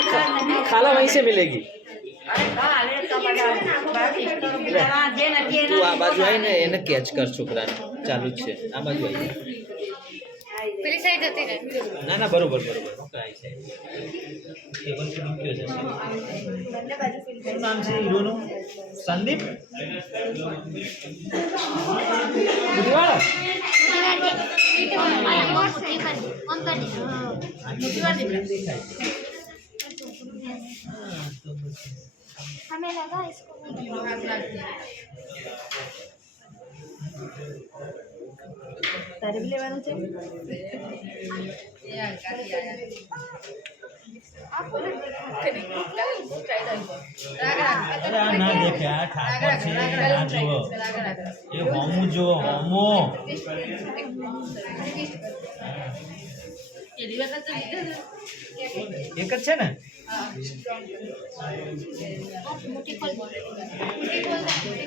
खाला वहीं से मिलेगी तू आ बाजू आई ने એને કેચ કર છોકરાને ચાલુ જ છે આ બાજુ આવી પેલી સાઈડ જતી રહે ના ના બરોબર બરોબર કાઈ છે એ પણ કે મૂક્યો છે શું નામ છે હીરોનું સંદીપ બુધવાળ हमें लगा इसको તારે બી લેવાનું છે અરે આ ના દેખે આ ઠાકોર છે આ જુઓ એ હોમું જો હોમો એક જ છે ને मोटी खोल मोटी खोल